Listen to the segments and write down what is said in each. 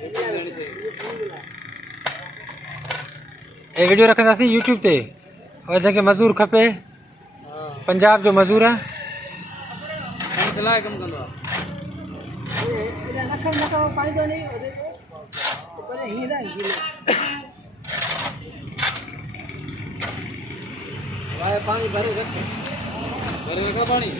ये वीडियो रखंदासीं यूट्यूब ते और जंहिंखे मज़दूर खपे पंजाब जो मज़दूर आहे कम कंदो आहे पानी भरे रखा पानी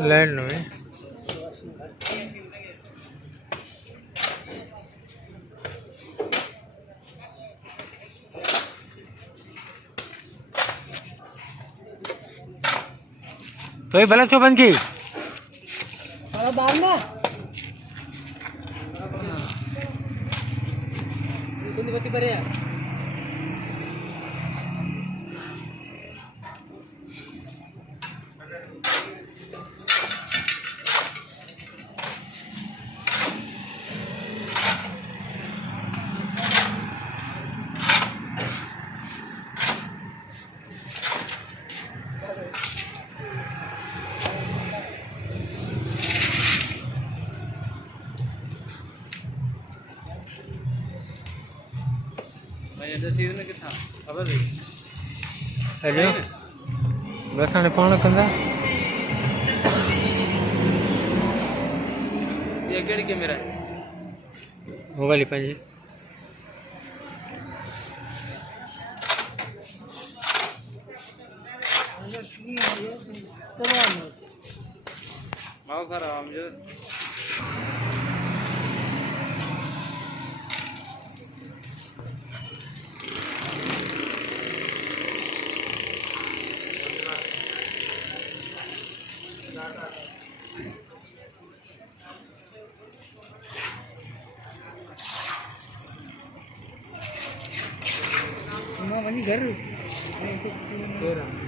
लैंड में तो ये बल्ब क्यों बंद की बाहर में बत्ती पर है हेलो बस हाणे पाण कंदा ये कहिड़ी कैमरा है वो वाली पंहिंजी मां खरा मुझे घर